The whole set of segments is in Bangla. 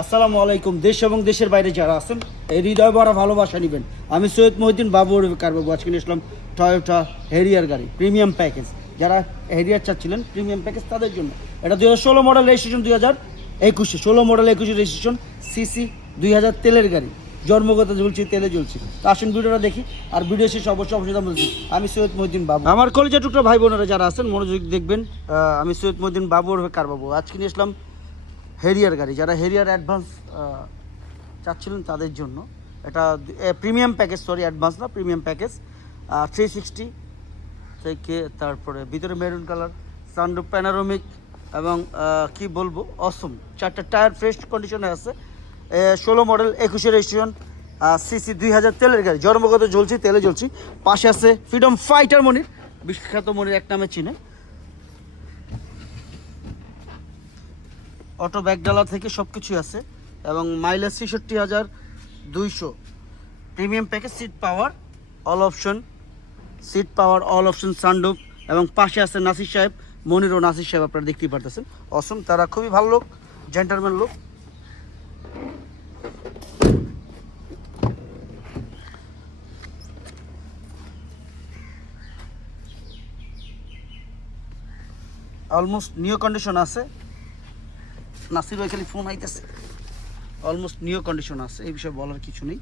আসসালামু আলাইকুম। দেশ এবং দেশের বাইরে যারা আছেন এই হৃদয় ভরা ভালোবাসা নেবেন। আমি সৈয়দ মহিউদ্দিন বাবু কারবাবু আজকে নিয়ে আসলাম টয়োটা হেরিয়ার গাড়ি প্রিমিয়াম প্যাকেজ। যারা হেরিয়ার চাচ্ছিলেন প্রিমিয়াম প্যাকেজ তাদের জন্য এটা 2016 model registration, 2021 16 model 21 registration, CC 2000 তেলের গাড়ি, জন্মগত জ্বলছি তেলে জ্বলছি। তো আসুন ভিডিওটা দেখি, আর ভিডিও শেষে অবশ্যই বলছি আমি সৈয়দ মহিউদ্দিন বাবু। আমার কলেজের টুকরা ভাই বোনেরা যারা আছেন মনোযোগ দেখবেন। আমি সৈয়দ মহিউদ্দিন বাবু কারবাবু আজকে নিয়ে আসলাম হেরিয়ার গাড়ি। যারা হেরিয়ার অ্যাডভান্স চাচ্ছিলেন তাদের জন্য এটা প্রিমিয়াম প্যাকেজ, সরি অ্যাডভান্স না, প্রিমিয়াম প্যাকেজ। 360 থেকে তারপরে ভিতরে মেরুন কালার, সানরুফ প্যানারোমিক এবং কি বলবো অসম। 4টা টায়ার ফ্রেশ কন্ডিশনে আছে। 16 মডেল 21 রেজিস্ট্রেশন, সিসি 2000 তেলের গাড়ি, জন্মগত জ্বলছি তেলে জ্বলছি। পাশে আছে ফ্রিডম ফাইটার মনির, বিখ্যাত মনির এক নামে চিনে। অটো ব্যাকডালা থেকে সব কিছুই আছে এবং mileage 66,200। Premium package, seat power all option, seat power all option, sunroof এবং পাশে আছে নাসির সাহেব, মনির ও নাসির সাহেব, আপনারা দেখতেই পারতেছেন। অসম, তারা খুবই ভালো লোক, জেন্টালম্যান লোক। অলমোস্ট নিউ কন্ডিশন আছে। নাসির ভাই খালি ফোন আইতেছে। অলমোস্ট নিউ কন্ডিশন আছে, এই বিষয়ে বলার কিছু নেই।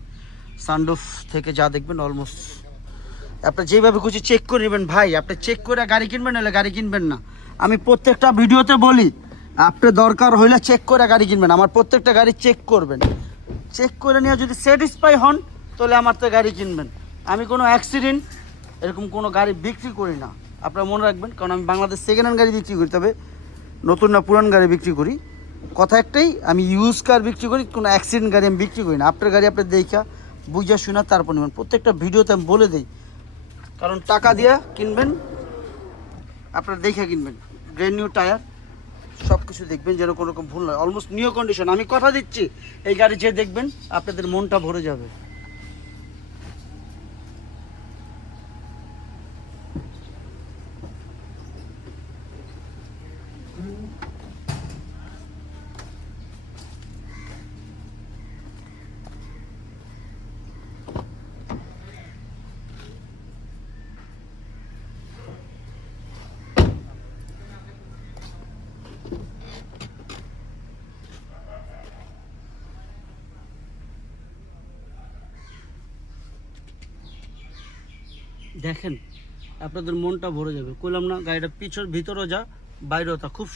সানরুফ থেকে যা দেখবেন অলমোস্ট আপনি যেভাবে খুশি চেক করে নেবেন ভাই। আপনি চেক করে গাড়ি কিনবেন, নাহলে গাড়ি কিনবেন না। আমি প্রত্যেকটা ভিডিওতে বলি আপনি দরকার হইলে চেক করে গাড়ি কিনবেন। আমার প্রত্যেকটা গাড়ি চেক করবেন, চেক করে নিয়ে যদি স্যাটিসফাই হন তাহলে আমার তো গাড়ি কিনবেন। আমি কোনো অ্যাক্সিডেন্ট এরকম কোনো গাড়ি বিক্রি করি না, আপনারা মনে রাখবেন। কারণ আমি বাংলাদেশ সেকেন্ড হ্যান্ড গাড়ি বিক্রি করি, তবে নতুন না পুরান গাড়ি বিক্রি করি। কথা একটাই, আমি ইউজ কার বিক্রি করি, কোনো অ্যাক্সিডেন্ট গাড়ি আমি বিক্রি করি না। আপনার গাড়ি আপনি দেখা বুঝা শোনা তারপর নেবেন। প্রত্যেকটা ভিডিওতে আমি বলে দিই, কারণ টাকা দিয়ে কিনবেন, আপনারা দেখে কিনবেন। ব্র্যান্ড নিউ টায়ার, সব কিছু দেখবেন যেন কোনো রকম ভুল নয়। অলমোস্ট নিউ কন্ডিশন, আমি কথা দিচ্ছি এই গাড়ি যে দেখবেন আপনাদের মনটা ভরে যাবে। দেখেন আপনাদের মনটা ভরে যাবে। কইলাম না, গাড়িটা পিছর ভিতরও যা বাইরেও তা খুব